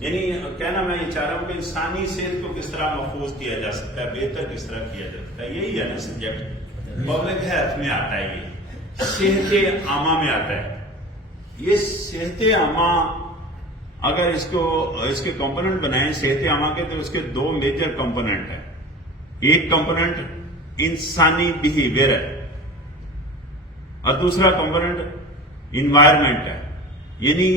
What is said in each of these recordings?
یعنی کہنا میں یہ چاہ رہا ہوں کہ انسانی صحت کو کس طرح محفوظ کیا جا سکتا ہے، بہتر کس طرح کیا جا سکتا ہے، یہی ہے نا سبجیکٹ، پبلک ہیلتھ میں آتا ہے، یہ صحت عامہ میں آتا ہے۔ یہ صحت عامہ اگر اس کے کمپوننٹ بنائیں صحت عامہ کے، تو اس کے دو میجر کمپوننٹ ہیں۔ ایک کمپوننٹ انسانی بیہیویئر ہے اور دوسرا کمپوننٹ انوائرمنٹ ہے۔ یعنی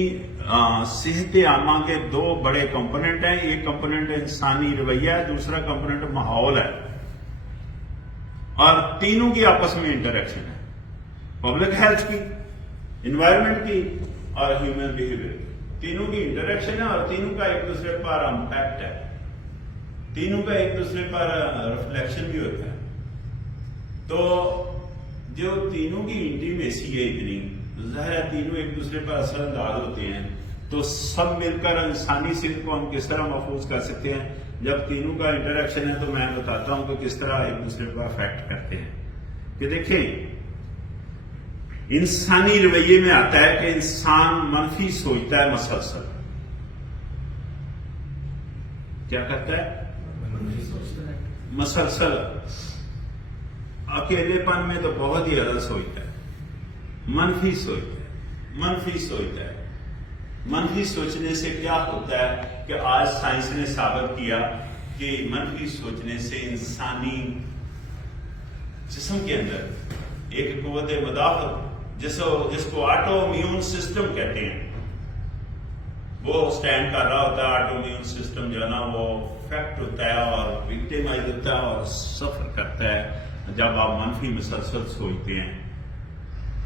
صحت عامہ کے دو بڑے کمپوننٹ ہیں، ایک کمپوننٹ انسانی رویہ ہے، دوسرا کمپوننٹ ماحول ہے، اور تینوں کی آپس میں انٹریکشن ہے، پبلک ہیلتھ کی، انوائرمنٹ کی اور ہیومن بیہیویئر کی، تینوں کی انٹریکشن ہے اور تینوں کا ایک دوسرے پر امپیکٹ ہے، تینوں کا ایک دوسرے پر ریفلیکشن بھی ہوتا ہے۔ تو جو تینوں کی انٹیمیسی ہے اتنی ظاہر ہے، تینوں ایک دوسرے پر اثر انداز ہوتے ہیں، تو سب مل کر انسانی صحت کو ہم کس طرح محفوظ کر سکتے ہیں؟ جب تینوں کا انٹریکشن ہے تو میں بتاتا ہوں کہ کس طرح ایک دوسرے کو افیکٹ کرتے ہیں۔ کہ دیکھیں، انسانی رویے میں آتا ہے کہ انسان منفی سوچتا ہے مسلسل۔ کیا کرتا ہے؟ مسلسل۔ اکیلے پن میں تو بہت ہی زیادہ سوچتا ہے، منفی سوچتا ہے، منفی سوچتا ہے۔ منفی سوچنے سے کیا ہوتا ہے کہ آج سائنس نے ثابت کیا کہ منفی سوچنے سے انسانی جسم کے اندر ایک قوت مدافعت جس کو آٹو امیون سسٹم کہتے ہیں، وہ سٹینڈ کر رہا ہوتا ہے۔ آٹو امیون سسٹم جو ہے نا وہ افیکٹ ہوتا ہے اور وکٹیمائز ہوتا ہے اور سفر کرتا ہے جب آپ منفی مسلسل سوچتے ہیں۔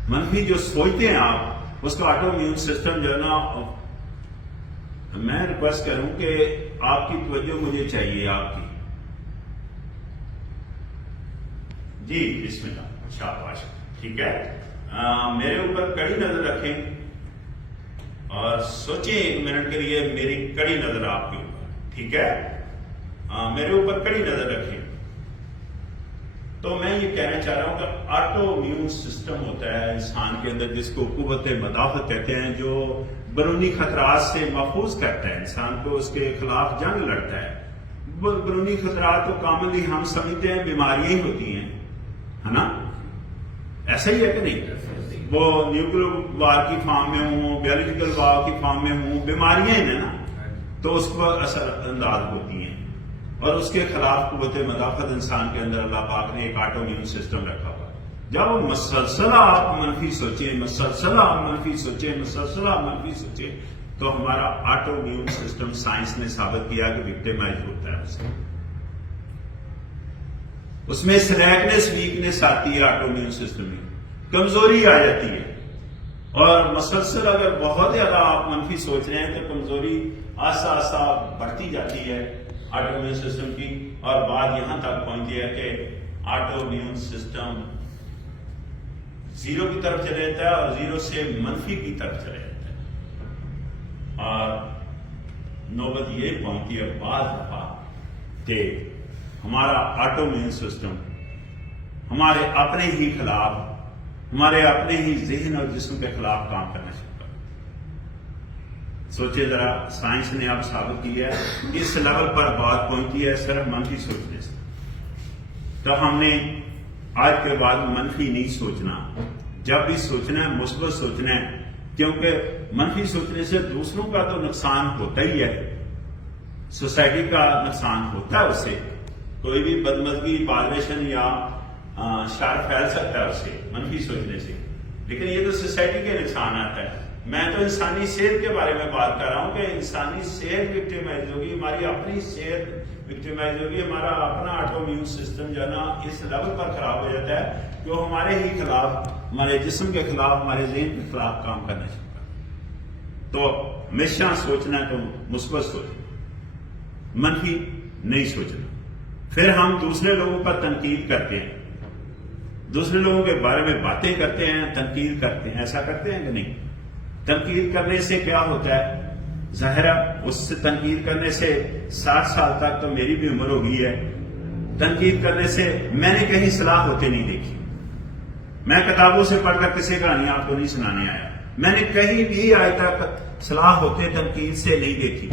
منفی جو سوچتے ہیں آپ، اس کا آٹو امیون سسٹم جو ہے نا، میں ریکویسٹ کروں کہ آپ کی توجہ مجھے چاہیے، آپ کی جی بسم اللہ، شاباش، ٹھیک ہے۔ میرے اوپر کڑی نظر رکھیں اور سوچیں ایک منٹ کے لیے، میری کڑی نظر آپ کے اوپر، ٹھیک ہے؟ میرے اوپر کڑی نظر رکھیں۔ تو میں یہ کہنا چاہ رہا ہوں کہ آٹو امیون سسٹم ہوتا ہے انسان کے اندر، جس کو قوت مدافعت کہتے ہیں، جو بیرونی خطرات سے محفوظ کرتا ہے انسان کو، اس کے خلاف جنگ لڑتا ہے۔ بیرونی خطرات تو کامنلی ہم سمجھتے ہیں بیماریاں ہی ہوتی ہیں، ہے نا؟ ایسا ہی ہے کہ نہیں؟ وہ نیوکلیر وار کی فارم میں ہوں، بیولوجیکل وار کی فارم میں ہوں، بیماریاں ہیں نا، تو اس پر اثر انداز ہوتی ہیں، اور اس کے خلاف قوت مدافعت انسان کے اندر اللہ پاک نے ایک آٹو امیون سسٹم رکھا ہوا۔ جب مسلسل آپ منفی سوچیں، مسلسل آپ منفی سوچیں، مسلسل آپ منفی سوچیں، تو ہمارا آٹو امیون سسٹم سائنس نے ثابت کیا کہ وکٹیمائز ہوتا ہے، اس میں سلیکنس، ویکنس آتی ہے، آٹو امیون سسٹم میں کمزوری آ جاتی ہے۔ اور مسلسل اگر بہت زیادہ آپ منفی سوچ رہے ہیں تو کمزوری آہستہ آہستہ بڑھتی جاتی ہے آٹو امیون سسٹم کی، اور بات یہاں تک پہنچتی ہے کہ آٹو امیون سسٹم زیرو کی طرف چلے جاتا ہے اور زیرو سے منفی کی طرف چلے جاتا ہے، اور نوبت یہ پہنچتی ہے بعض دفعہ کہ ہمارا آٹو امیون سسٹم ہمارے اپنے ہی خلاف، ہمارے اپنے ہی ذہن اور جسم کے خلاف کام کرنا شروع کر۔ سوچے ذرا، سائنس نے اب ثابت کیا ہے اس لیول پر بات پہنچتی ہے صرف منفی سوچنے سے۔ تو ہم نے آج کے بعد منفی نہیں سوچنا، جب بھی سوچنا ہے مثبت سوچنا ہے، کیونکہ منفی سوچنے سے دوسروں کا تو نقصان ہوتا ہی ہے، سوسائٹی کا نقصان ہوتا ہے، اس سے کوئی بھی بدمزگی، وائبریشن یا شر پھیل سکتا ہے اس سے، منفی سوچنے سے، لیکن یہ تو سوسائٹی کے نقصانات ہے۔ میں تو انسانی صحت کے بارے میں بات کر رہا ہوں کہ انسانی صحت وکٹیمائز ہوگی، ہماری اپنی صحت وکٹیمائز ہوگی، ہمارا اپنا آٹو امیون سسٹم جو ہے نا اس لیول پر خراب ہو جاتا ہے کہ وہ ہمارے ہی خلاف، ہمارے جسم کے خلاف، ہمارے ذہن کے خلاف کام کرنا چاہتا ہے۔ تو ہمیشہ سوچنا ہے تو مثبت سوچنا، منفی نہیں سوچنا۔ پھر ہم دوسرے لوگوں پر تنقید کرتے ہیں، دوسرے لوگوں کے بارے میں باتیں کرتے ہیں، تنقید کرتے ہیں، ایسا کرتے ہیں کہ نہیں؟ تنقید کرنے سے کیا ہوتا ہے؟ ظاہر ہے اس سے تنقید کرنے سے 60 سال تک تو میری بھی عمر ہو گئی ہے، تنقید کرنے سے میں نے کہیں صلاح ہوتے نہیں دیکھی، میں کتابوں سے پڑھ کر کسی کہانی آپ کو نہیں سنانے آیا، میں نے کہیں بھی آج تک صلاح ہوتے تنقید سے نہیں دیکھی۔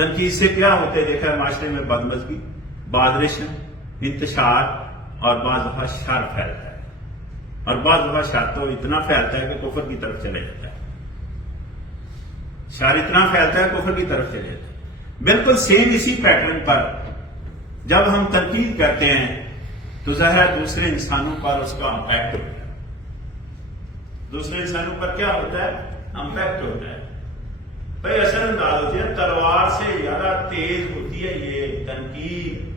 تنقید سے کیا ہوتے دیکھا ہے معاشرے میں؟ بدمزگی، بادرشن، انتشار، اور بعض دفعہ شر پھیلتا ہے، اور بعض دفعہ شر تو اتنا پھیلتا ہے کہ کفر کی طرف چلے جاتا ہے، شر اتنا پھیلتا ہے کفر کی طرف چلے جاتا ہے۔ بالکل سیم اسی پیٹرن پر جب ہم تنقید کرتے ہیں تو ظاہر ہے دوسرے انسانوں پر اس کا امپیکٹ ہوتا ہے، دوسرے انسانوں پر کیا ہوتا ہے؟ امپیکٹ ہوتا ہے۔ بھائی اثر انداز ہوتی ہے، تلوار سے زیادہ تیز ہوتی ہے یہ تنقید،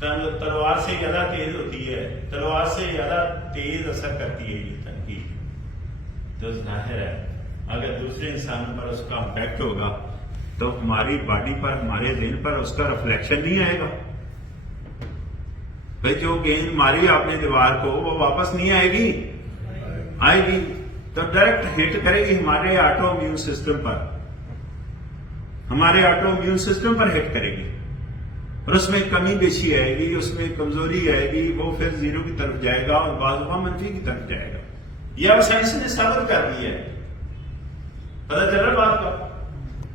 تلوار سے زیادہ تیز ہوتی ہے، تلوار سے زیادہ تیز اثر کرتی ہے یہ تنقید۔ تو ظاہر ہے اگر دوسرے انسانوں پر اس کا امپیکٹ ہوگا تو ہماری باڈی پر، ہمارے ذہن پر اس کا ریفلیکشن نہیں آئے گا۔ بھائی جو گیند ماری آپ نے دیوار کو وہ واپس نہیں آئے گی، آئے گی تو ڈائریکٹ ہٹ کرے گی ہمارے آٹو امیون سسٹم پر، ہمارے آٹو امیون سسٹم پر ہٹ کرے گی، اور اس میں کمی بیشی آئے گی، اس میں کمزوری آئے گی، وہ پھر زیرو کی طرف جائے گا اور بعض دفعہ منفی کی طرف جائے گا۔ یہ اب سائنس نے ثابت کر دی ہے، پتہ چل رہا بات کا۔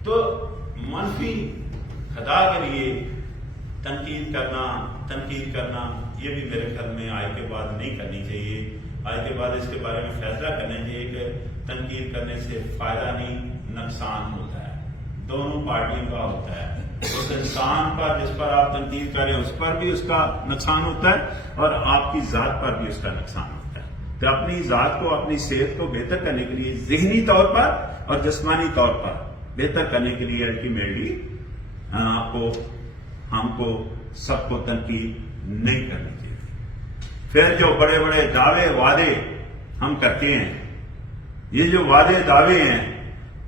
تو منفی خدا کے لیے تنقید کرنا یہ بھی میرے خیال میں آج کے بعد نہیں کرنی چاہیے۔ آج کے بعد اس کے بارے میں فیصلہ کرنا چاہیے کہ تنقید کرنے سے فائدہ نہیں نقصان ہوتا ہے، دونوں پارٹیوں کا ہوتا ہے۔ اس انسان پر جس پر آپ تنقید کریں اس پر بھی اس کا نقصان ہوتا ہے، اور آپ کی ذات پر بھی اس کا نقصان ہوتا ہے۔ تو اپنی ذات کو، اپنی صحت کو بہتر کرنے کے لیے ذہنی طور پر اور جسمانی طور پر بہتر کرنے کے لیے الٹیمیٹلی ہم کو سب کو تنقید نہیں کرنی چاہیے۔ پھر جو بڑے بڑے دعوے وعدے ہم کرتے ہیں، یہ جو وعدے دعوے ہیں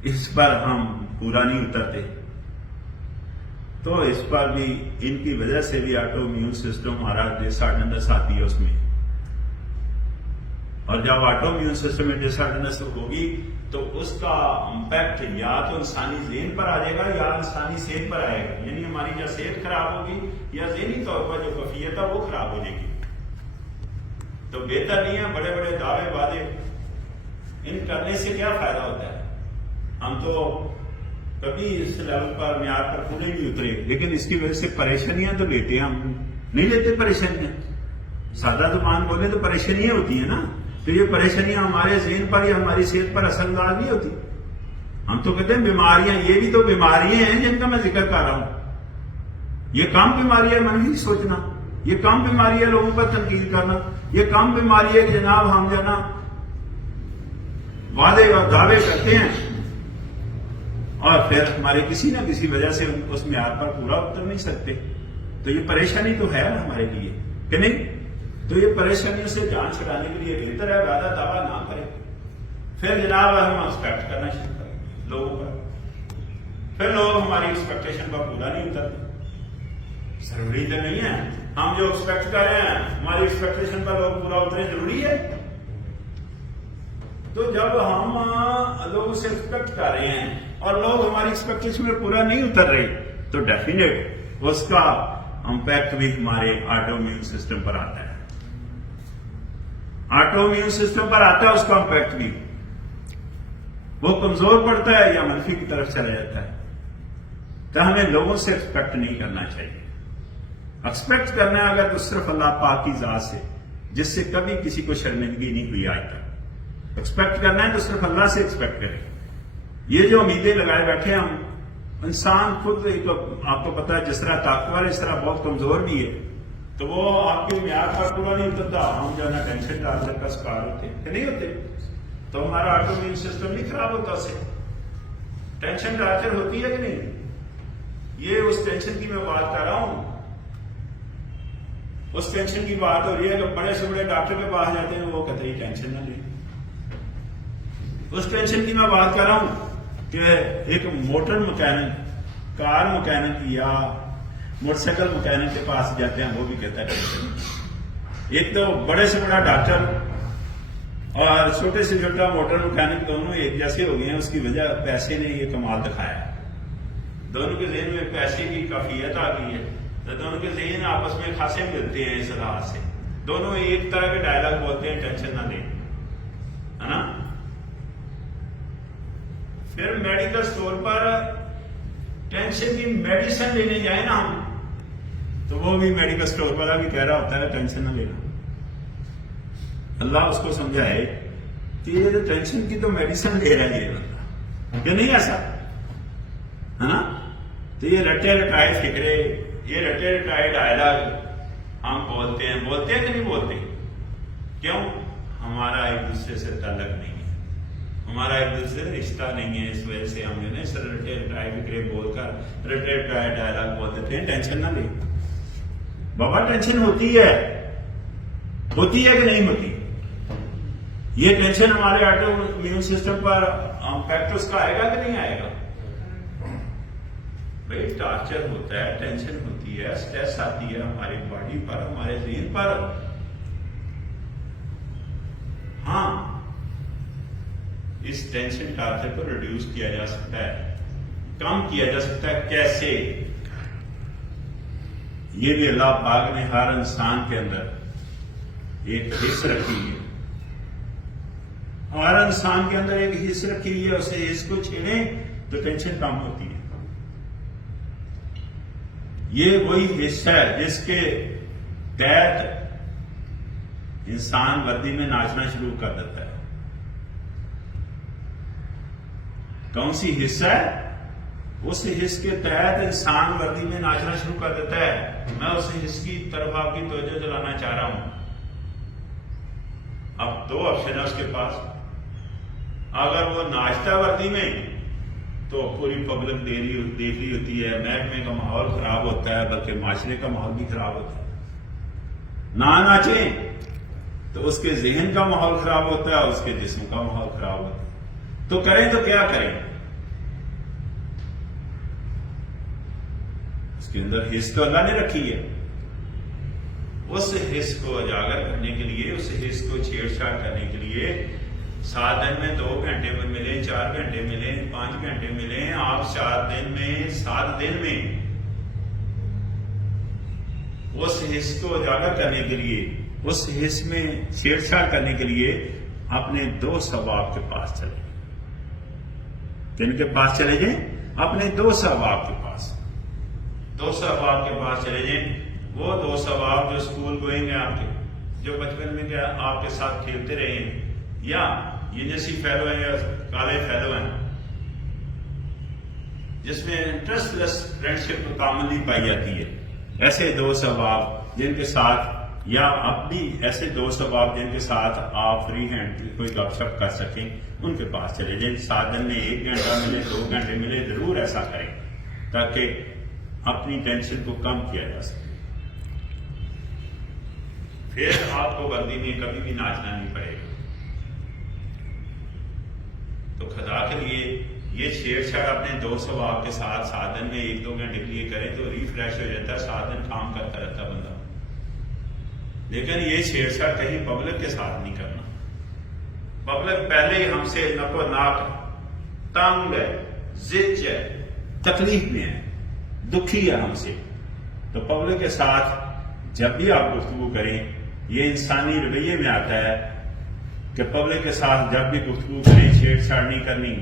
اس پر ہم پورا نہیں اترتے، تو اس پر بھی ان کی وجہ سے بھی آٹو امیون سسٹم ہمارا ڈس آرڈرنس آتی ہے اس میں، اور جب آٹو امیون سسٹم میں ڈس آرڈرنس ہوگی تو اس کا امپیکٹ یا تو انسانی ذہن پر آ جائے گا یا انسانی صحت پر آئے گا، یعنی ہماری یا صحت خراب ہوگی یا ذہنی طور پر جو کیفیت ہے وہ خراب ہو جائے گی۔ تو بہتر نہیں ہے بڑے بڑے دعوے وعدے ان کرنے سے کیا فائدہ ہوتا ہے؟ ہم تو کبھی اس لیول پر معیار پر پورے نہیں اترے، لیکن اس کی وجہ سے پریشانیاں تو لیتے ہیں، ہم نہیں لیتے پریشانیاں، سادہ زبان بولے تو پریشانیاں ہوتی ہیں نا، تو یہ پریشانیاں ہمارے ذہن پر یا ہماری صحت پر اثر انداز نہیں ہوتی۔ ہم تو کہتے ہیں بیماریاں، یہ بھی تو بیماریاں ہیں جن کا میں ذکر کر رہا ہوں۔ یہ کم بیماری ہے منفی سوچنا، یہ کم بیماری ہے لوگوں پر تنقید کرنا، یہ کم بیماری ہے کہ جناب ہم جو نا وعدے اور دعوے کرتے ہیں اور پھر ہمارے کسی نہ کسی وجہ سے اس معیار پر پورا اتر نہیں سکتے۔ تو یہ پریشانی تو ہے نا ہمارے لیے کہ نہیں؟ تو یہ پریشانیوں سے جان چھڑانے کے لیے بہتر ہے وعدہ دعویٰ نہ کریں، پھر جناب ہم ایکسپیکٹ کرنا شروع کریں لوگوں پر، پھر لوگ ہماری ایکسپیکٹیشن پر پورا نہیں اترتے۔ ضروری تو نہیں ہے ہم جو ایکسپیکٹ کر رہے ہیں ہماری ایکسپیکٹیشن پر لوگ پورا اترے، ضروری ہے؟ تو جب ہم لوگوں سے ایکسپیکٹ کر رہے ہیں اور لوگ ہماری ایکسپیکٹیشن میں پورا نہیں اتر رہے تو ڈیفینیٹ اس کا امپیکٹ بھی ہمارے آٹو امیون سسٹم پر آتا ہے، آٹو امیون سسٹم پر آتا ہے اس کا امپیکٹ بھی، وہ کمزور پڑتا ہے یا منفی کی طرف چلا جاتا ہے۔ تو ہمیں لوگوں سے ایکسپیکٹ نہیں کرنا چاہیے، ایکسپیکٹ کرنا ہے اگر تو صرف اللہ پاک کی ذات سے جس سے کبھی کسی کو شرمندگی نہیں ہوئی آج تک، ایکسپیکٹ کرنا ہے تو صرف اللہ سے ایکسپیکٹ کریں۔ یہ جو امیدیں لگائے بیٹھے ہم، انسان خود آپ کو پتا ہے جس طرح طاقتور ہے اس طرح بہت کمزور بھی ہے، تو وہ آپ کے معیار پر پورا نہیں اترتا، ہم جو ہے نا ٹینشن ٹارچر کا شکار ہوتے ہیں کہ نہیں ہوتے، تو ہمارا آٹو امیون سسٹم نہیں خراب ہوتا اس سے، ٹینشن ٹارچر ہوتی ہے کہ نہیں؟ یہ اس ٹینشن کی میں بات کر رہا ہوں، اس ٹینشن کی بات ہو رہی ہے کہ بڑے سے بڑے ڈاکٹر کے پاس جاتے ہیں وہ کہتے ہیں ٹینشن نہ لیں، اس ٹینشن کی میں بات کر رہا ہوں کہ ایک موٹر مکینک، کار مکینک یا موٹر سائیکل مکینک کے پاس جاتے ہیں وہ بھی کہتا ہے ٹینشن۔ ایک تو بڑے سے بڑا ڈاکٹر اور چھوٹے سے چھوٹا موٹر مکینک دونوں ایک جیسے ہو گئے ہیں، اس کی وجہ پیسے نے یہ کمال دکھایا ہے، دونوں کے ذہن میں پیسے کی کیفیت آ گئی ہے، تو دونوں کے ذہن آپس میں خاصے ملتے ہیں اس لحاظ سے، دونوں ایک طرح کے ڈائلاگ بولتے ہیں ٹینشن نہ لیں، ہے نا؟ پھر میڈیکل سٹور پر ٹینشن کی میڈیسن لینے جائیں نا ہم، تو وہ بھی میڈیکل اسٹور والا بھی کہہ رہا ہوتا ہے ٹینشن نہ لینا. اللہ اس کو سمجھائے کہ یہ ٹینشن کی تو میڈیسن لے رہا ہے یہ بندہ، کہ نہیں ایسا ہے نا. تو یہ رٹے رٹائے فکرے، یہ رٹے رٹائے ڈائلاگ ہم بولتے ہیں کہ نہیں بولتے؟ کیوں؟ ہمارا ایک دوسرے سے تعلق نہیں ہے، ہمارا ایک دوسرے سے رشتہ نہیں ہے. اس وجہ سے ہم جو ہے رٹے رٹائے فکرے بول کر رٹے رٹائے ڈائلاگ بول دیتے ہیں ٹینشن نہ لے. بابا ٹینشن ہوتی ہے کہ نہیں ہوتی؟ یہ ٹینشن ہمارے آٹو امیون سسٹم پر امپیکٹ اس کا آئے گا کہ نہیں آئے گا؟ بھائی ٹارچر ہوتا ہے، ٹینشن ہوتی ہے، سٹریس آتی ہے ہماری باڈی پر، ہمارے ذہن پر. ہاں، اس ٹینشن ٹارچر کو ریڈیوس کیا جا سکتا ہے، کم کیا جا سکتا ہے. کیسے؟ یہ بھی اللہ پاک نے ہر انسان کے اندر ایک حص رکھی ہے، ہر انسان کے اندر ایک حص رکھی ہے. اسے حص کو چھیڑیں تو ٹینشن کم ہوتی ہے. یہ وہی حصہ ہے جس کے تحت انسان وردی میں ناچنا شروع کر دیتا ہے. کون سی حصہ ہے؟ اس حص کے تحت انسان وردی میں ناچنا شروع کر دیتا ہے. میں اس حص کی طرف آپ کی توجہ دلانا چاہ رہا ہوں. اب دو آپشن ہے اس کے پاس. اگر وہ ناچتا وردی میں تو پوری پبلک دیکھ رہی ہوتی ہے، محکمے کا ماحول خراب ہوتا ہے، بلکہ معاشرے کا ماحول بھی خراب ہوتا ہے. نہ ناچیں تو اس کے ذہن کا ماحول خراب ہوتا ہے، اس کے جسم کا ماحول خراب ہوتا ہے. تو کریں تو کیا کریں؟ اس کے اندر حص تو اللہ نے رکھی ہے. اس حص کو اجاگر کرنے کے لیے، اس حص کو چھیڑ چھاڑ کرنے کے لیے 7 دن میں 2 گھنٹے میں ملیں، 4 گھنٹے ملیں، 5 گھنٹے ملیں، آپ 7 دن میں اس حص کو اجاگر کرنے کے لیے، اس حص میں چھیڑ چھاڑ کرنے کے لیے اپنے دوست احباب کے پاس چلے. کن کے پاس چلے جائیں؟ اپنے دوست احباب کے پاس. دوست احباب کے پاس چلے جائیں. وہ دوست احباب جو اسکول گوئنگ ہیں آپ کے، جو بچپن میں کیا آپ کے ساتھ کھیلتے رہے ہیں، یا یونیورسٹی فیلو ہیں یا کالج فیلو ہیں، جس میں انٹرسٹ لیس فرینڈشپ کامنلی پائی جاتی ہے. ایسے دوست احباب جن کے ساتھ، یا اپنی ایسے دوست احباب جن کے ساتھ آپ فری ہینڈ کوئی گپ شپ کر سکیں، ان کے پاس چلے جائیں. 7 دن میں 1 گھنٹہ ملے، 2 گھنٹے ملے، ضرور ایسا کریں تاکہ اپنی ٹینشن کو کم کیا جا سکے. پھر آپ کو وردی میں کبھی بھی ناچنا نہیں پڑے گا. تو خدا کے لیے یہ چھیڑ چھاڑ اپنے دوست احباب کے ساتھ 7 دن میں 1-2 گھنٹے کے لیے کریں تو ریفریش ہو جاتا ہے. 7 دن کام کرتا رہتا ہے بندہ. لیکن یہ چھیڑ چھاڑ کہیں پبلک کے ساتھ نہیں کرنا. پبلک پہلے ہی ہم سے نکو ناک، تنگ ہے، زچ ہے، تکلیف میں ہے، دکھی ہے ہم سے. تو پبلک کے ساتھ جب بھی آپ گفتگو کریں، یہ انسانی رویے میں آتا ہے کہ پبلک کے ساتھ جب بھی گفتگو کریں چھیڑ چھاڑ نہیں کرنی،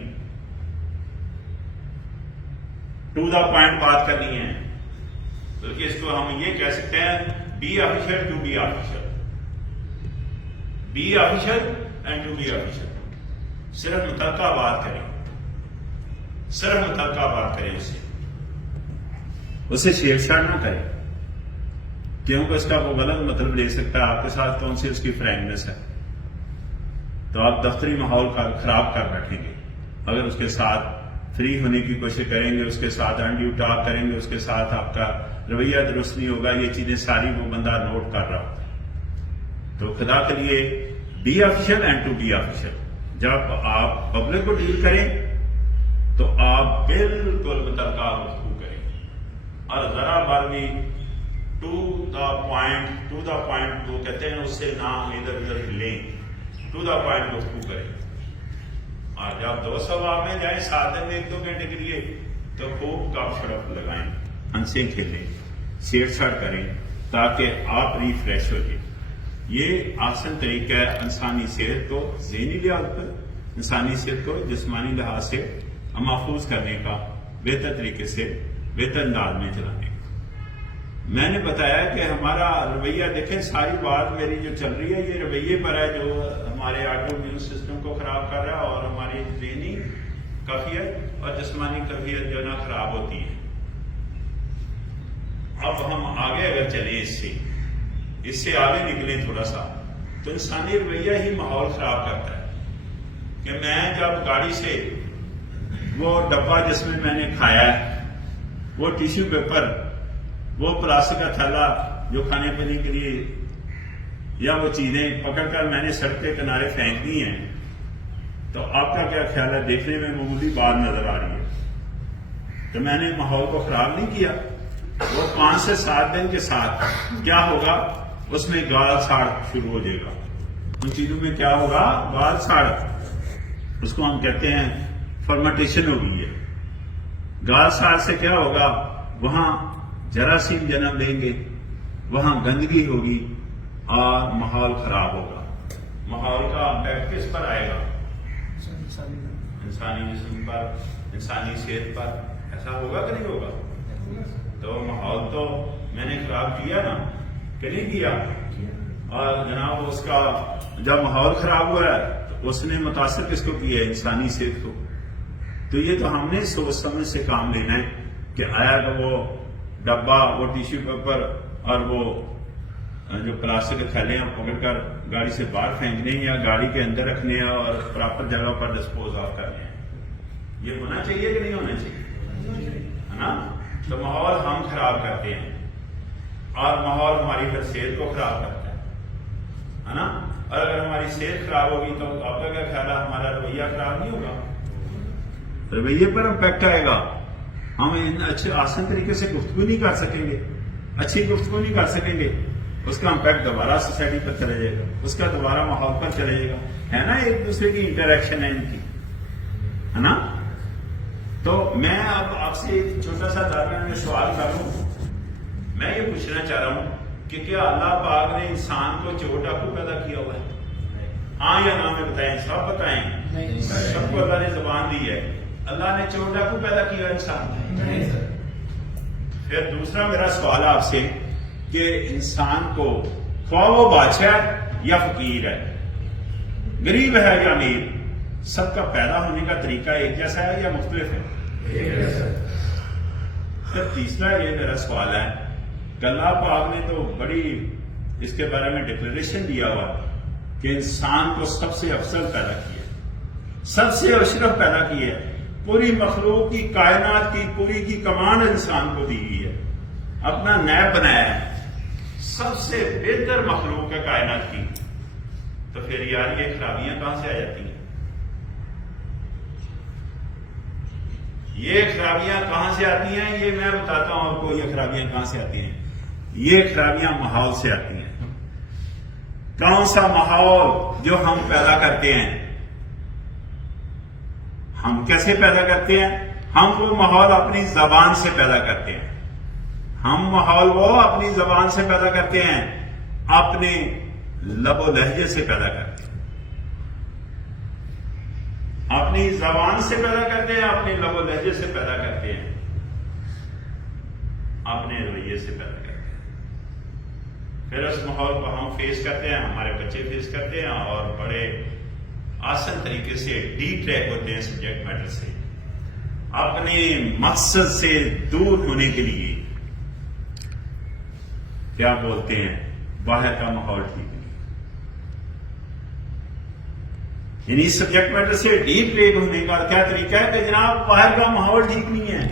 ٹو دا پوائنٹ بات کرنی ہے. بلکہ اس کو ہم یہ کہہ سکتے ہیں be official to be official, be official and to be official. صرف متعلقہ بات کریں، صرف متعلقہ بات کریں، اسے چھیڑ چھاڑ نہ کریں، کیونکہ اس کا وہ غلط مطلب لے سکتا ہے. آپ کے ساتھ کون سی اس کی فرینکنس ہے، تو آپ دفتری ماحول خراب کر رکھیں گے. اگر اس کے ساتھ فری ہونے کی کوشش کریں گے، اس کے ساتھ انڈیو ٹاک کریں گے، اس کے ساتھ آپ کا رویہ درست نہیں ہوگا. یہ چیزیں ساری وہ بندہ نوٹ کر رہا ہوتا ہے. تو خدا کے لیے be official and to be official. جب آپ پبلک کو ڈیل کریں تو آپ بالکل متعلقہ گفتگو کریں، اور ذرا بار بھی ٹو دا پوائنٹ وہ کہتے ہیں اس سے نہ ادھر ادھر ہلیں، ٹو دا پوائنٹ گفتگو کریں. اور جب دوست احباب میں جائیں 7 دن میں 1-2 گھنٹے کے لیے تو خوب گپ شپ لگائیں، ہنسیں کھیلیں، چھیڑ چھاڑ کریں تاکہ آپ ریفریش ہو جائیں. یہ آسان طریقہ ہے انسانی صحت کو ذہنی لحاظ پر، انسانی صحت کو جسمانی لحاظ سے محفوظ کرنے کا بہتر طریقے سے بہتر انداز میں چلانے کا۔ میں نے بتایا کہ ہمارا رویہ دیکھیں، ساری بات میری جو چل رہی ہے یہ رویے پر ہے جو ہمارے آٹو امیون سسٹم کو خراب کر رہا ہے، اور ہماری ذہنی کیفیت اور جسمانی کیفیت جو نا خراب ہوتی ہے۔ اب ہم آگے اگر چلیں اس سے آگے نکلیں تھوڑا سا، تو انسانی رویہ ہی ماحول خراب کرتا ہے۔ کہ میں جب گاڑی سے وہ ڈبہ جس میں نے کھایا ہے، وہ ٹیشو پیپر، وہ پلاسٹک کا تھیلا جو کھانے پینے کے لیے، یا وہ چیزیں پکڑ کر میں نے سڑک کے کنارے پھینک دی ہیں، تو آپ کا کیا خیال ہے؟ دیکھنے میں معمولی بات نظر آ رہی ہے، تو میں نے ماحول کو خراب نہیں کیا؟ وہ 5 سے 7 دن کے ساتھ کیا ہوگا؟ اس میں گال ساڑ شروع ہو جائے گا۔ ان چیزوں میں کیا ہوگا؟ گال ساڑ، اس کو ہم کہتے ہیں فرمنٹیشن ہو گئی ہے۔ گال ساڑ سے کیا ہوگا؟ وہاں جراثیم جنم لیں گے، وہاں گندگی ہوگی اور ماحول خراب ہوگا۔ ماحول کا امپیکٹ کس پر آئے گا؟ انسانی جسم پر، انسانی صحت پر۔ ایسا ہوگا کہ نہیں ہوگا؟ تو ماحول تو میں نے خراب کیا نا، کہ نہیں کیا؟ اور جناب اس کا جب ماحول خراب ہوا ہے تو اس نے متاثر کس کو کیا ہے؟ انسانی صحت کو۔ تو یہ تو ہم نے سوچ سمجھ سے کام لینا ہے کہ آیا کہ وہ ڈبہ، وہ ٹیشو پیپر اور وہ جو پلاسٹک کے تھیلے ہیں پکڑ کر گاڑی سے باہر پھینکنے یا گاڑی کے اندر رکھنے ہیں اور پراپر جگہ پر ڈسپوز آف کرنے ہیں۔ یہ ہونا چاہیے کہ نہیں ہونا چاہیے؟ ہے نا؟ تو ماحول ہم خراب کرتے ہیں، اور ماحول ہماری پھر صحت کو خراب کرتا ہے نا؟ اور اگر ہماری صحت خراب ہوگی تو آپ کا کیا خیال ہے؟ ہمارا رویہ خراب نہیں ہوگا؟ رویے پر امپیکٹ آئے گا۔ ہم اچھے آسان طریقے سے گفتگو نہیں کر سکیں گے، اچھی گفتگو نہیں کر سکیں گے، اس کا امپیکٹ دوبارہ سوسائٹی پر چلے جائے گا، اس کا دوبارہ ماحول پر چلے جائے گا، ہے نا؟ ایک دوسرے کی انٹریکشن ہے ان کی، ہے نا؟ تو میں اب آپ سے ایک چھوٹا سا درمیان میں سوال کروں، میں یہ پوچھنا چاہ رہا ہوں کہ کیا اللہ پاک نے انسان کو چور ڈاکو پیدا کیا ہوا ہے؟ ہاں یا نہ میں بتائیں، سب بتائیں۔ سب کو اللہ نے زبان دی ہے، اللہ نے چور ڈاکو پیدا کیا انسان؟ پھر دوسرا میرا سوال آپ سے کہ انسان کو خواہ وہ بادشاہ یا فقیر ہے، غریب ہے یا امیر، سب کا پیدا ہونے کا طریقہ ایک جیسا ہے یا مختلف ہے؟ پھر تیسرا یہ میرا سوال ہے کہ اللہ پاک نے تو بڑی اس کے بارے میں ڈکلیریشن دیا ہوا کہ انسان کو سب سے افضل پیدا کیا، سب سے اشرف پیدا کی ہے، پوری مخلوق کی، کائنات کی پوری کی کمان انسان کو دی گئی ہے، اپنا نیب بنایا ہے، سب سے بہتر مخلوق ہے کائنات کی۔ تو پھر یار یہ خرابیاں کہاں سے آ جاتی ہیں؟ یہ خرابیاں کہاں سے آتی ہیں؟ یہ میں بتاتا ہوں آپ کو، یہ خرابیاں کہاں سے آتی ہیں۔ یہ خرابیاں ماحول سے آتی ہیں۔ کون سا ماحول جو ہم پیدا کرتے ہیں؟ ہم کیسے پیدا کرتے ہیں؟ ہم وہ ماحول اپنی زبان سے پیدا کرتے ہیں۔ ہم ماحول وہ اپنی زبان سے پیدا کرتے ہیں، اپنے لب و لہجے سے پیدا کرتے ہیں، اپنی زبان سے پیدا کرتے ہیں، اپنے لب و لہجے سے پیدا کرتے ہیں، اپنے رویے سے پیدا کرتے ہیں۔ پھر اس ماحول کو ہم فیس کرتے ہیں، ہمارے بچے فیس کرتے ہیں، اور بڑے آسان طریقے سے ڈی ٹریک ہوتے ہیں سبجیکٹ میٹر سے، اپنے مقصد سے دور ہونے کے لیے کیا بولتے ہیں؟ باہر کا ماحول ٹھیک نہیں، یعنی سبجیکٹ میٹر سے ڈیپ ٹریک ہونے کا کیا طریقہ ہے کہ جناب باہر کا ماحول ٹھیک نہیں ہے۔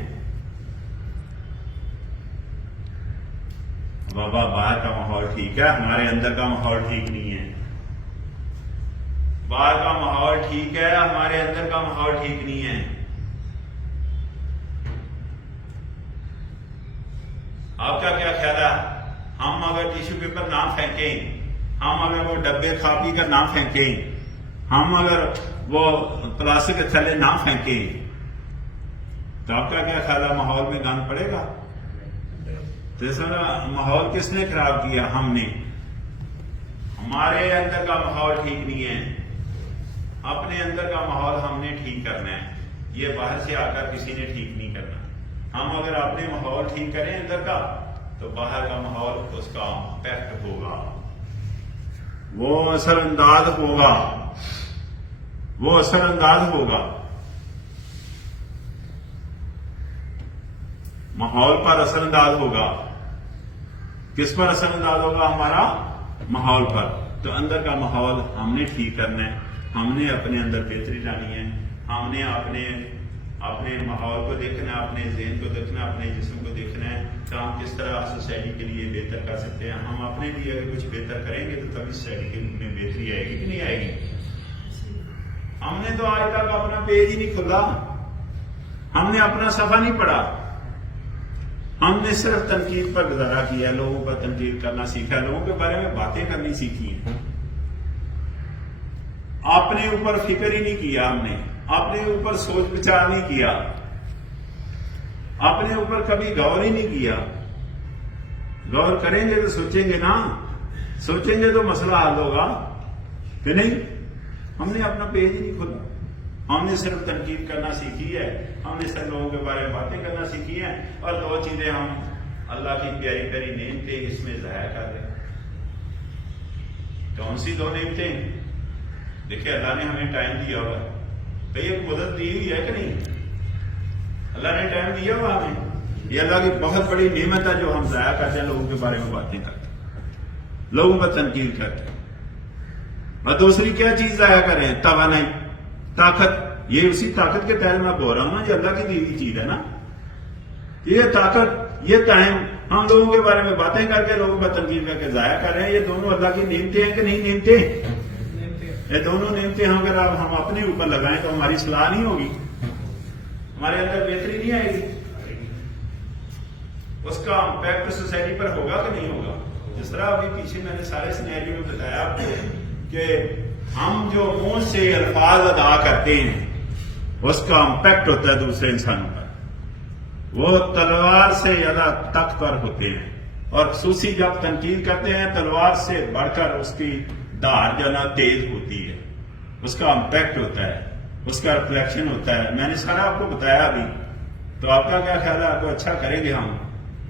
بابا باہر کا ماحول ٹھیک ہے، ہمارے اندر کا ماحول ٹھیک نہیں ہے۔ باہر کا ماحول ٹھیک ہے، ہمارے اندر کا ماحول ٹھیک نہیں ہے۔ آپ کا کیا خیال ہے؟ ہم اگر ٹیشو پیپر نہ پھینکیں، ہم اگر وہ ڈبے کھا پی کر نہ پھینکیں، ہم اگر وہ پلاسٹک کے تھیلے نہ پھینکیں، تو آپ کا کیا خیال ہے؟ ماحول میں گند پڑے گا؟ تو اس طرح ماحول کس نے خراب کیا؟ ہم نے۔ ہمارے اندر کا ماحول ٹھیک نہیں ہے، اپنے اندر کا ماحول ہم نے ٹھیک کرنا ہے، یہ باہر سے آ کر کسی نے ٹھیک نہیں کرنا۔ ہم اگر اپنے ماحول ٹھیک کریں اندر کا تو باہر کا ماحول اس کا امپیکٹ ہوگا، وہ اثر انداز ہوگا، وہ اثر انداز ہوگا، ماحول پر اثر انداز ہوگا۔ کس پر اثر انداز ہوگا؟ ہمارا ماحول پر۔ تو اندر کا ماحول ہم نے ٹھیک کرنا ہے، ہم نے اپنے اندر بہتری لانی ہے، ہم نے اپنے ماحول کو دیکھنا ہے، اپنے ذہن کو دیکھنا ہے، اپنے جسم کو دیکھنا ہے کہ ہم کس طرح سوسائٹی کے لیے بہتر کر سکتے ہیں۔ ہم اپنے لیے اگر کچھ بہتر کریں گے تو تبھی سوسائٹی میں بہتری آئے گی کہ نہیں آئے گی؟ ہم نے تو آج تک اپنا پیج ہی نہیں کھلا، ہم نے اپنا صفحہ نہیں پڑھا، ہم نے صرف تنقید پر گزارا کیا، لوگوں پر تنقید کرنا سیکھا، لوگوں کے بارے میں باتیں کرنی سیکھی ہیں، اپنے اوپر فکر ہی نہیں کیا، ہم نے اپنے اوپر سوچ بچار نہیں کیا، اپنے اوپر کبھی غور ہی نہیں کیا۔ غور کریں گے تو سوچیں گے نا، سوچیں گے تو مسئلہ حل ہوگا کہ نہیں؟ ہم نے اپنا پیج ہی نہیں کھولا، ہم نے صرف تنقید کرنا سیکھی ہے، ہم نے صرف لوگوں کے بارے میں باتیں کرنا سیکھی ہیں، اور دو چیزیں ہم اللہ کی پیاری پیاری نعمتیں اس میں ضائع کر رہے ہیں۔ کون سی دو نعمتیں؟ دیکھیے اللہ نے ہمیں ٹائم دیا ہوا ہے، کئی ایک مدد دی ہوئی ہے کہ نہیں؟ اللہ نے ٹائم دیا ہوا ہمیں، یہ اللہ کی بہت بڑی نعمت ہے جو ہم ضائع کرتے ہیں، لوگوں کے بارے میں باتیں کرتے ہیں، لوگوں پر تنقید کرتے ہیں۔ اور دوسری کیا چیز ضائع کر رہے ہیں؟ توانائی، طاقت۔ یہ اسی طاقت کے تحت میں بول رہا ہوں نا، یہ اللہ کی دی ہوئی چیز ہے نا، یہ طاقت، یہ ٹائم ہم لوگوں کے بارے میں باتیں کر کے، لوگوں پر تنقید کر کے ضائع کر رہے ہیں۔ یہ دونوں اللہ کی نعمتیں ہیں کہ نہیں نعمتیں؟ یہ دونوں نعمتیں اگر ہم اپنے اوپر لگائیں تو ہماری اصلاح نہیں ہوگی، ہمارے اندر بہتری نہیں آئے گی، اس کا امپیکٹ سوسائٹی پر ہوگا کہ نہیں ہوگا؟ جس طرح ابھی پیچھے میں نے سارے سینیریو میں بتایا آپ کو کہ ہم جو منہ سے الفاظ ادا کرتے ہیں اس کا امپیکٹ ہوتا ہے دوسرے انسانوں پر، وہ تلوار سے زیادہ طاقتور ہوتے ہیں، اور خصوصی جب تنقید کرتے ہیں تلوار سے بڑھ کر اس کی دھار جو نا تیز ہوتی ہے، اس کا امپیکٹ ہوتا ہے، اس کا ریفلیکشن ہوتا ہے۔ میں نے سارا آپ کو بتایا ابھی، تو آپ کا کیا خیال ہے؟ آپ کو اچھا کریں گے ہم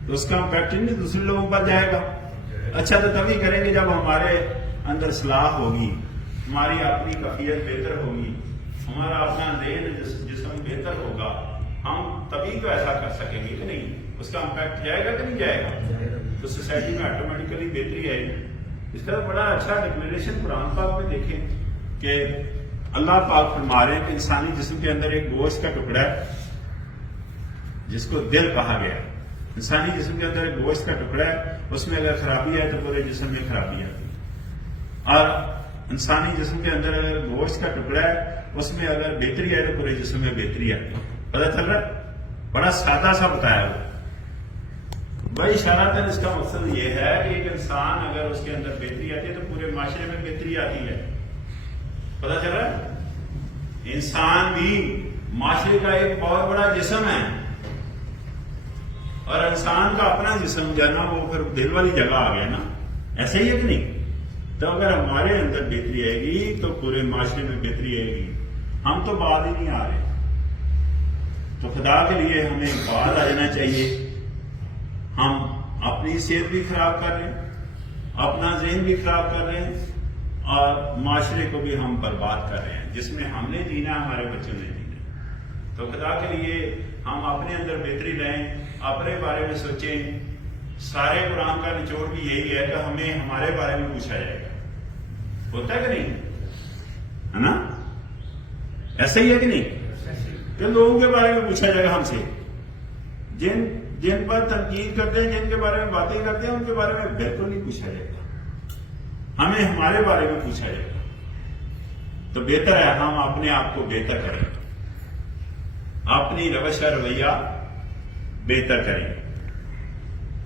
تو اس کا امپیکٹ نہیں دوسرے لوگوں پر جائے گا۔ اچھا تو تبھی کریں گے جب ہمارے اندر اصلاح ہوگی، ہماری اپنی کیفیت بہتر ہوگی، ہمارا اپنا ذہن جسم بہتر ہوگا، ہم تبھی تو ایسا کر سکیں گے کہ نہیں؟ اس کا امپیکٹ جائے گا کہ نہیں جائے گا؟ تو سوسائٹی میں آٹومیٹیکلی بہتری آئے گی۔ اس طرح بڑا اچھا ڈکلیریشن قرآن پاک میں دیکھیں کہ اللہ پاک فرما رہے ہیں کہ انسانی جسم کے اندر ایک گوشت کا ٹکڑا ہے جس کو دل کہا گیا ہے۔ انسانی جسم کے اندر ایک گوشت کا ٹکڑا ہے، اس میں اگر خرابی ہے تو پورے جسم میں خرابی آتی ہے، اور انسانی جسم کے اندر اگر گوشت کا ٹکڑا ہے اس میں اگر بہتری آئے تو پورے جسم میں بہتری آتی ہے۔ پتہ چل رہا ہے؟ بڑا سادہ سا بتایا وہ، بڑی اشارتاً اس کا مقصد یہ ہے کہ ایک انسان اگر اس کے اندر بہتری آتی ہے تو پورے معاشرے میں بہتری آتی ہے۔ پتہ چل رہا ہے؟ انسان بھی معاشرے کا ایک بہت بڑا جسم ہے، اور انسان کا اپنا جسم جو ہے نا وہ پھر دل والی جگہ آ گیا نا، ایسا ہی ہے کہ نہیں؟ تو اگر ہمارے اندر بہتری آئے گی تو پورے معاشرے میں بہتری آئے گی۔ ہم تو بعد ہی نہیں آ رہے، تو خدا کے لیے ہمیں بعد آ جانا چاہیے۔ ہم اپنی صحت بھی خراب کر رہے ہیں، اپنا ذہن بھی خراب کر رہے ہیں، اور معاشرے کو بھی ہم برباد کر رہے ہیں، جس میں ہم نے جینا ہمارے بچوں نے جینا۔ تو خدا کے لیے ہم اپنے اندر بہتری لائیں، اپنے بارے میں سوچیں۔ سارے قرآن کا نچوڑ بھی یہی ہے کہ ہمیں ہمارے بارے میں پوچھا جائے گا، ہوتا ہے کہ نہیں؟ ہے نا؟ ایسا ہی ہے کہ نہیں؟ کہ لوگوں کے بارے میں پوچھا جائے گا ہم سے، جن پر تنقید کرتے ہیں، جن کے بارے میں باتیں کرتے ہیں، ان کے بارے میں بالکل نہیں پوچھا جائے گا، ہمیں ہمارے بارے میں پوچھا جائے گا۔ تو بہتر ہے ہم اپنے آپ کو بہتر کریں، اپنی روش اور رویہ بہتر کریں۔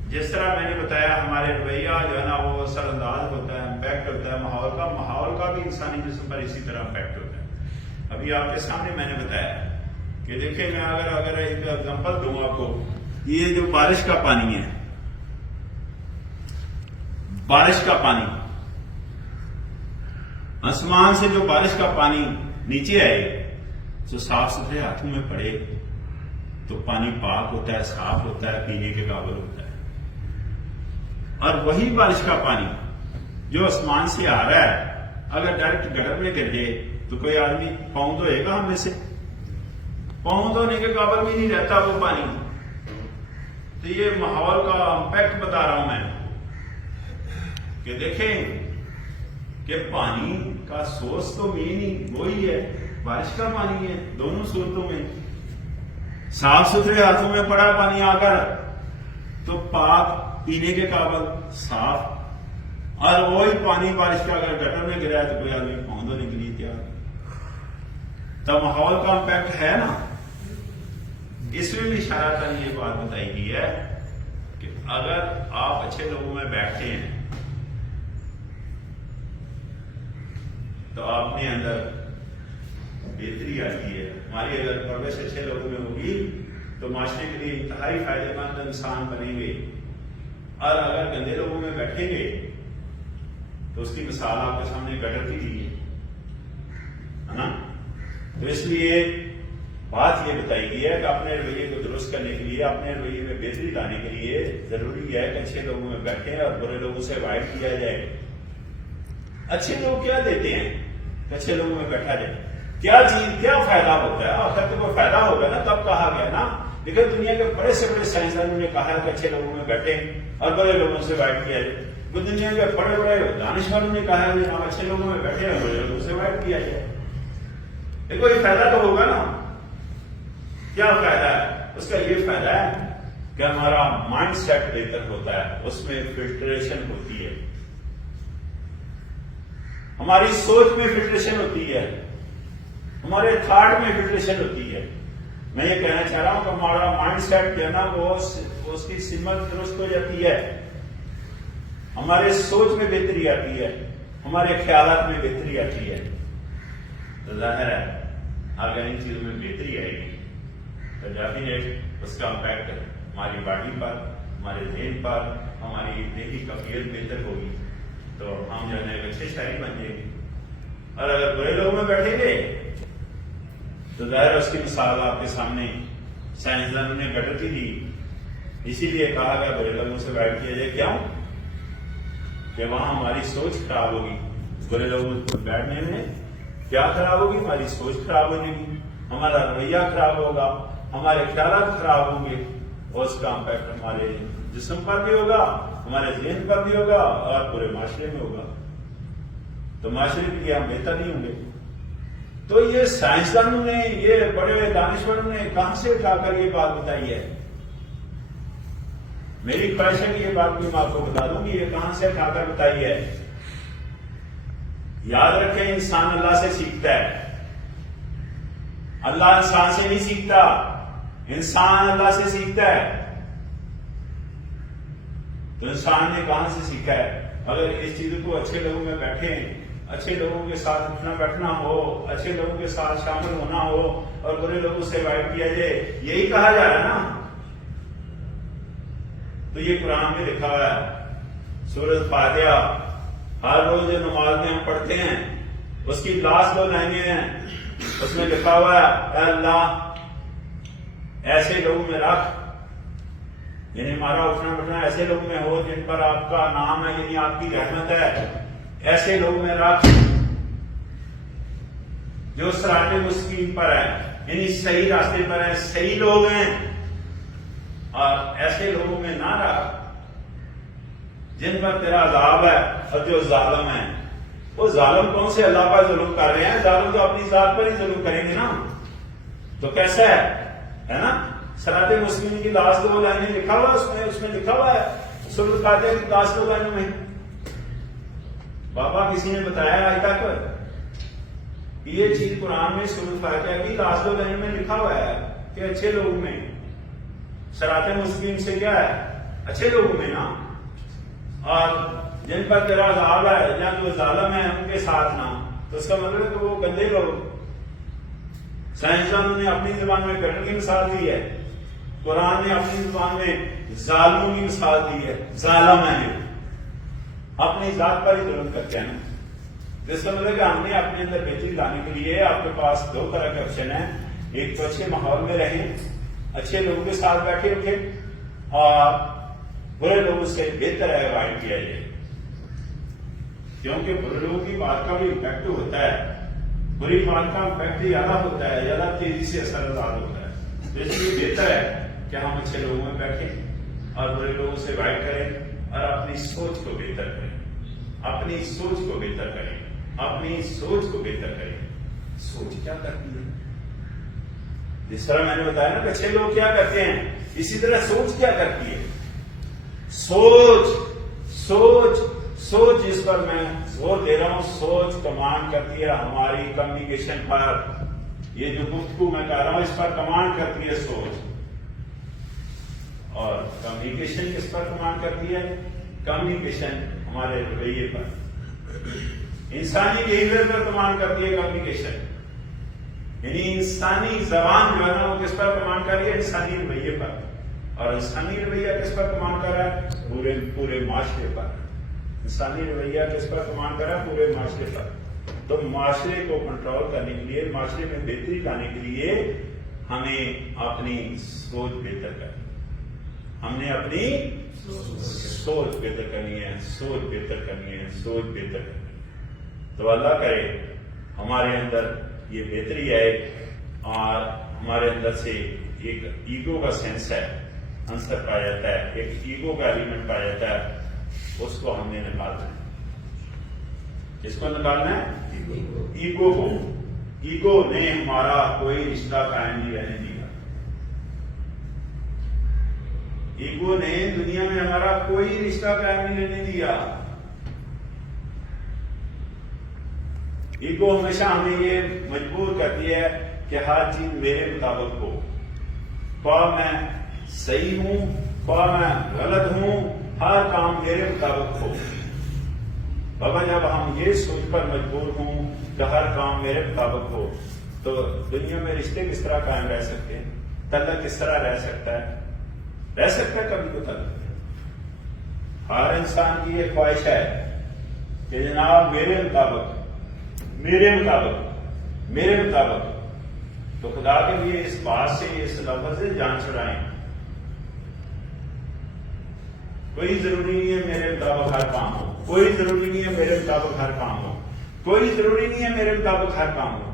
جس طرح میں نے بتایا ہمارے رویہ جو ہے نا وہ اثر انداز ہوتا ہے، امپیکٹ ہوتا ہے ماحول کا بھی انسانی جسم پر اسی طرح امپیکٹ ہوتا ہے۔ ابھی آپ کے سامنے میں نے بتایا کہ دیکھیں میں اگر ایک ایگزامپل دوں آپ کو، یہ جو بارش کا پانی ہے، بارش کا پانی، آسمان سے جو بارش کا پانی نیچے آئے جو صاف ستھرے ہاتھوں میں پڑے تو پانی پاک ہوتا ہے، صاف ہوتا ہے، پینے کے قابل ہوتا ہے. اور وہی بارش کا پانی جو آسمان سے آ رہا ہے اگر ڈائریکٹ گٹر میں گر جائے تو کوئی آدمی پاؤں دھوئے گا ہم میں سے؟ پاؤں دھونے کے قابل بھی نہیں رہتا وہ پانی. تو یہ ماحول کا امپیکٹ بتا رہا ہوں میں کہ دیکھیں کہ پانی کا سورس تو مین ہی وہی ہے، بارش کا پانی ہے. دونوں صورتوں میں صاف ستھرے ہاتھوں میں پڑا پانی آ کر تو پاک پینے کے قابل صاف، اور وہی پانی بارش کا اگر گٹر میں گرا ہے تو کوئی آدمی پاؤں دھونے کے لیے تیار. تو ماحول کا امپیکٹ ہے نا. اس میں بھی اشارہ یہ بات بتائی گئی ہے کہ اگر آپ اچھے لوگوں میں بیٹھتے ہیں تو آپ نے اندر بہتری آتی ہے. ہماری اگر پرورش اچھے لوگوں میں ہوگی تو معاشرے کے لیے انتہائی فائدہ مند انسان بنیں گے. اور اگر گندے لوگوں میں بیٹھیں گے تو اس کی مثال آپ کے سامنے گٹر کی دی ہے نا. تو اس لیے بات یہ بتائی گئی ہے کہ اپنے رویے کو درست کرنے کے لیے، اپنے رویے میں بہتری لانے کے لیے ضروری ہے کہ اچھے لوگوں میں بیٹھیں اور برے لوگوں سے اوائڈ کیا جائے. اچھے لوگ کیا دیتے ہیں کہ اچھے لوگوں میں بیٹھا جائے؟ کیا چیز، کیا فائدہ ہوتا ہے؟ آخر تو کوئی فائدہ ہوگا نا تب کہا گیا نا. لیکن دنیا کے بڑے سے بڑے سائنسدانوں نے کہا ہے کہ اچھے لوگوں میں بیٹھیں اور برے لوگوں سے اوائڈ کیا جائے. وہ دنیا کے بڑے بڑے دانشوروں نے کہا ہے کہ ہم اچھے لوگوں میں بیٹھے اور برے لوگوں سے اوائڈ کیا جائے. دیکھو یہ فائدہ تو ہوگا نا. کیا فائدہ ہے؟ اس کا یہ فائدہ ہے کہ ہمارا مائنڈ سیٹ بہتر ہوتا ہے، اس میں فلٹریشن ہوتی ہے، ہماری سوچ میں فلٹریشن ہوتی ہے، ہمارے تھاٹ میں فلٹریشن ہوتی ہے. میں یہ کہنا چاہ رہا ہوں کہ ہمارا مائنڈ سیٹ جو ہے نا وہ اس کی سمت درست ہو جاتی ہے، ہمارے سوچ میں بہتری آتی ہے، ہمارے خیالات میں بہتری آتی ہے. تو ظاہر ہے اگر ان چیزوں میں بہتری آئے گی تو ڈیفینیٹ اس کا امپیکٹ ہماری باڈی پر، ہمارے ذہن پر، ہماری ذہنی کیفیت بہتر ہوگی تو ہم جو ہے ایک اچھے شاعری بن جائیں گے. اور اگر برے لوگوں میں بیٹھیں گے تو ظاہر اس کی مثال آپ کے سامنے سائنسدانوں نے گٹر کی دی. اسی لیے کہا گیا برے لوگوں سے اوائڈ کیا جائے. کیوں؟ کہ وہاں ہماری سوچ خراب ہوگی. برے لوگوں سے بیٹھنے میں کیا خراب ہوگی؟ ہماری سوچ خراب ہو جائے گی، ہمارا رویہ خراب ہوگا، ہمارے خیالات خراب ہوں گے اور اس کا امپیکٹ ہمارے جسم پر بھی ہوگا، ہمارے ذہن پر بھی ہوگا اور پورے معاشرے میں ہوگا. تو معاشرے کے لیے ہم بہتر نہیں ہوں گے. تو یہ سائنسدانوں نے، یہ بڑے دانشوروں نے کہاں سے اٹھا کر یہ بات بتائی ہے؟ میری خواہش ہے کہ یہ بات بھی میں آپ کو بتا دوں کہ یہ کہاں سے اٹھا کر بتائی ہے. یاد رکھیں انسان اللہ سے سیکھتا ہے، اللہ انسان سے نہیں سیکھتا، انسان اللہ سے سیکھتا ہے. تو انسان نے کہاں سے سیکھا ہے؟ اگر اس چیز کو اچھے لوگوں میں بیٹھیں، اچھے لوگوں کے ساتھ اٹھنا بیٹھنا ہو، اچھے لوگوں کے ساتھ شامل ہونا ہو اور برے لوگوں سے اوائڈ کیا جائے، یہی کہا جا رہا ہے نا. تو یہ قرآن میں لکھا ہوا ہے. سورۃ فاتحہ ہر روز جو نماز میں ہم پڑھتے ہیں اس کی لاسٹ 2 لائنیں ہیں، اس میں لکھا ہوا ہے اے اللہ ایسے لوگوں میں رکھ، یعنی ہمارا اٹھنا بیٹھنا ایسے لوگوں میں ہو جن پر آپ کا نام ہے، یعنی آپ کی رحمت ہے. ایسے لوگوں میں رکھ جو صراط مستقیم پر ہے، یعنی صحیح راستے پر ہیں، صحیح لوگ ہیں. اور ایسے لوگوں میں نہ رکھ جن پر تیرا عذاب ہے اور جو ظالم ہیں. وہ ظالم کون سے اللہ پر ظلم کر رہے ہیں؟ ظالم تو اپنی ذات پر ہی ظلم کریں گے نا. تو کیسا ہے نا؟ صراط مستقیم کی لاسٹ 2 لائنیں لکھا ہوا اس میں لکھا ہوا ہے سورۃ فاتحہ کی لاسٹ 2 لائنوں میں. بابا کسی نے بتایا آج تک یہ چیز قرآن میں سورۃ فاتحہ کی لاسٹ 2 لائنوں میں لکھا ہوا ہے کہ اچھے لوگوں میں صراط مستقیم سے کیا ہے؟ اچھے لوگوں میں نا. اور جن پر تیرا عذاب ہے یا جو ظالم ہے ان کے ساتھ نہ. تو اس کا مطلب ہے کہ وہ گندے لوگ. سائنسدانوں نے اپنی زبان میں گٹر کی مثال دی ہے، قرآن نے اپنی زبان میں ظالموں کی مثال دی ہے. ظالم ہے اپنی ذات پر ہی ظلم کرتے ہیں. جس کا مطلب کہ ہم نے اپنے اندر بہتری لانے کے لیے آپ کے پاس 2 طرح کے آپشن ہیں. ایک تو اچھے ماحول میں رہیں اچھے لوگوں کے ساتھ بیٹھے اٹھے اور برے لوگوں سے بہتر ہے اوائڈ کیا جائے، کیونکہ برے لوگوں کی بات کا بھی امپیکٹ ہوتا ہے، بری بات کا امپیکٹ زیادہ ہوتا ہے، زیادہ تیزی سے اثر انداز ہوتا ہے، تو اس لیے بہتر ہے کہ ہم اچھے لوگوں میں بیٹھیں اور برے لوگوں سے اوائڈ کریں اور اپنی سوچ کو بہتر کریں، اپنی سوچ کو بہتر کریں، اپنی سوچ کو بہتر کریں۔ سوچ کیا کرتی ہے؟ جس طرح میں نے بتایا نا کہ اچھے لوگ کیا کرتے ہیں، اسی طرح سوچ کیا کرتی ہے؟ سوچ سوچ سوچ جس پر میں زور دے رہا ہوں، سوچ کمانڈ کرتی ہے ہماری کمیونیکیشن پر۔ یہ جو گفتگو میں کر رہا ہوں اس پر کمانڈ کرتی ہے سوچ، اور کمیونیکیشن کس پر کمانڈ کرتی ہے؟ کمیونیکیشن ہمارے رویے پر، انسانی بہیویئر پر کمانڈ کرتی ہے کمیونیکیشن، یعنی انسانی زبان جو ہے نا وہ کس پر کمانڈ کر رہی ہے؟ انسانی رویے پر، اور انسانی رویہ کس پر کمانڈ کر رہا ہے؟ پورے معاشرے پر۔ انسانی رویہ کس پر کمانڈ کر رہا ہے؟ پورے معاشرے پر۔ تو معاشرے کو کنٹرول کرنے کے لیے، معاشرے میں بہتری لانے کے لیے ہمیں اپنی سوچ بہتر کرنی، ہم نے اپنی سوچ بہتر کرنی ہے، سوچ بہتر کرنی ہے، سوچ بہتر کرنی ہے۔ تو اللہ کرے ہمارے اندر یہ بہتری آئے اور ہمارے اندر سے ایک ایگو کا سینس ہے، عنصر پایا جاتا ہے، ایک ایگو کا ایلیمنٹ پایا جاتا ہے، اس کو ہم نے نکالنا ہے۔ کس کو نکالنا ہے؟ ایگو کو۔ ایگو نے ہمارا کوئی رشتہ قائم نہیں رہنے دیا، ایگو نے دنیا میں ہمارا کوئی رشتہ قائم نہیں رہنے دیا۔ ایگو ہمیشہ ہمیں یہ مجبور کرتی ہے کہ ہر چیز میرے مطابق ہو، خواہ میں صحیح ہوں خواہ میں غلط ہوں، ہر کام میرے مطابق ہو۔ بابا جب ہم یہ سوچ پر مجبور ہوں کہ ہر کام میرے مطابق ہو، تو دنیا میں رشتے کس طرح قائم رہ سکتے ہیں؟ تعلق کس طرح رہ سکتا ہے؟ رہ سکتا ہے کبھی کو تعلق؟ ہر انسان کی یہ خواہش ہے کہ جناب میرے مطابق میرے مطابق میرے مطابق۔ تو خدا کے لیے اس بات سے، اس لفظ سے جان چھڑائیں۔ کوئی ضروری نہیں ہے میرے مطابق ہر کام ہو، کوئی ضروری نہیں ہے میرے مطابق ہر کام ہو، کوئی ضروری نہیں ہے میرے مطابق ہر کام ہو۔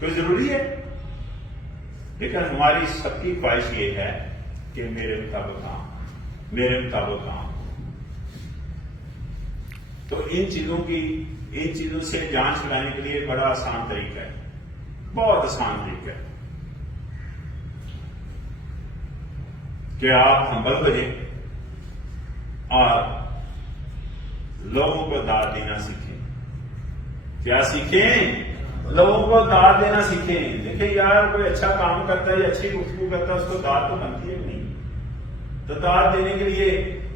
کوئی ضروری ہے؟ لیکن ہماری سب کی خواہش یہ ہے کہ میرے مطابق کام، میرے مطابق کام۔ تو ان چیزوں سے جان چھڑانے کے لیے بڑا آسان طریقہ ہے، بہت آسان طریقہ ہے کہ آپ ہمبل ہو جائیں اور لوگوں کو داد دینا سیکھیں۔ کیا سیکھیں؟ لوگوں کو داد دینا سیکھیں۔ دیکھیں یار کوئی اچھا کام کرتا ہے یا اچھی گفتگو کرتا ہے، اس کو داد تو بنتی ہے نہیں، تو داد دینے کے لیے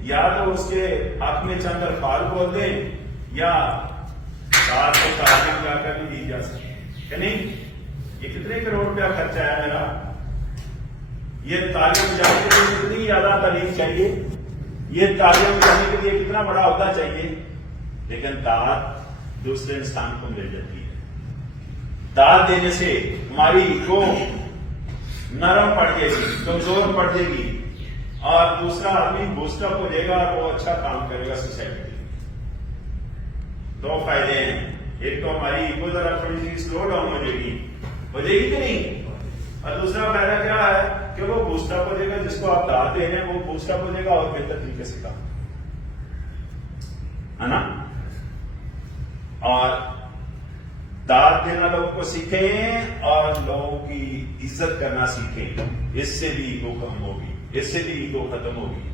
یا تو اس کے حق میں چند الفاظ بول دیں یا داد کو تعلیم جا کر بھی دی جا سکے کہ نہیں۔ یہ کتنے کروڑ روپیہ خرچہ ہے میرا، یہ تعلیم جانے کے لیے کتنی زیادہ تعلیم چاہیے، یہ تعلیم جانے کے لیے کتنا بڑا عہدہ چاہیے، لیکن داد دوسرے انسان کو مل جاتی ہے۔ داد دینے سے ہماری ایگو نرم پڑ جائے گی، کمزور پڑ جائے گی، اور دوسرا آدمی بوسٹ اپ ہو جائے گا اور وہ اچھا کام کرے گا سوسائٹی میں۔ دو فائدے ہیں، ایک تو ہماری ایگو ذرا تھوڑی سی سلو ڈاؤن ہو جائے گی کہ نہیں، اور دوسرا فائدہ کیا ہے کہ وہ بوسٹ اپ ہو جائے گا، جس کو آپ داد دے رہے ہیں وہ بوسٹ اپ ہو جائے گا اور بہتر طریقے سے کام ہے نا۔ اور داد دینا لوگوں کو سیکھیں اور لوگوں کی عزت کرنا سیکھیں، اس سے بھی ایگو کم ہوگی، اس سے بھی ایگو ختم ہوگی۔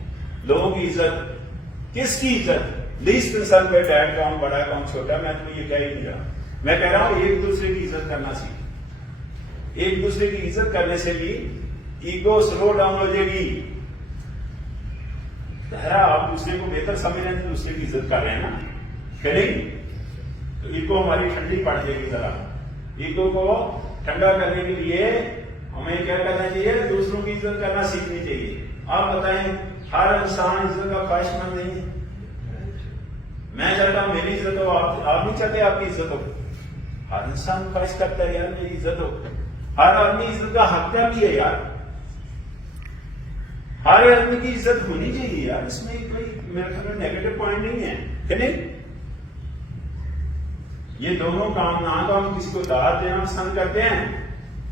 لوگوں کی عزت، کس کی عزت؟ لیسٹ انسان پہ ڈیڈ کام، بڑا کام، چھوٹا، میں تو یہ کہہ ہی نہیں رہا، میں کہہ رہا ہوں ایک دوسرے کی عزت کرنا سیکھیں۔ ایک دوسرے کی عزت کرنے سے بھی ایگو سلو ڈاؤن ہو جائے گی۔ آپ دوسرے کو بہتر سمجھ رہے ہیں تو دوسرے کی عزت کر رہے ہیں نا، کہ نہیں؟ تو ایگو ہماری ٹھنڈی پڑ جائے گی۔ ذرا ایگو کو ٹھنڈا کرنے کے لیے ہمیں کیا کرنا چاہیے؟ دوسروں کی عزت کرنا سیکھنی چاہیے۔ آپ بتائیں، ہر انسان عزت کا خواہش مند نہیں ہے۔ میں چاہتا ہوں میری عزت ہو، آپ نہیں چاہتے آپ کی عزت ہو؟ ہر انسان خواہش کرتا ہے یار میری عزت ہو، ہر آدمی عزت کا حقدار بھی ہے یار. ہر آدمی کی عزت ہونی چاہیے یار. اس میں کوئی میرے خیال میں نیگیٹو پوائنٹ نہیں ہے کہ نہیں. یہ دونوں کام نہ تو ہم کسی کو دعوت دینا پسند کرتے ہیں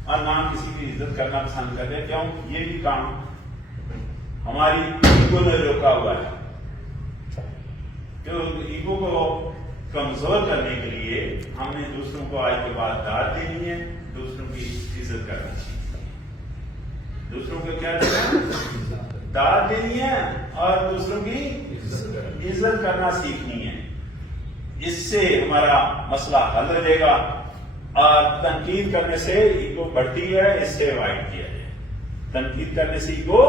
اور نہ کسی کی عزت کرنا پسند کرتے ہیں. کیوں؟ یہ بھی کام ہماری ایگو نے روکا ہوا ہے. تو ایگو کو کمزور کرنے کے لیے ہم نے دوسروں کو آج کے بعد دعوت دینی ہے, دوسروں کی عزت کرنا چاہیے. دوسروں کو کیا دینا؟ دعوت دینی ہے اور دوسروں کی عزت کرنا سیکھنی ہے. اس سے ہمارا مسئلہ حل رہے گا. اور تنقید کرنے سے ایگو بڑھتی ہے, اس سے اوائڈ کیا جائے. تنقید کرنے سے ایگو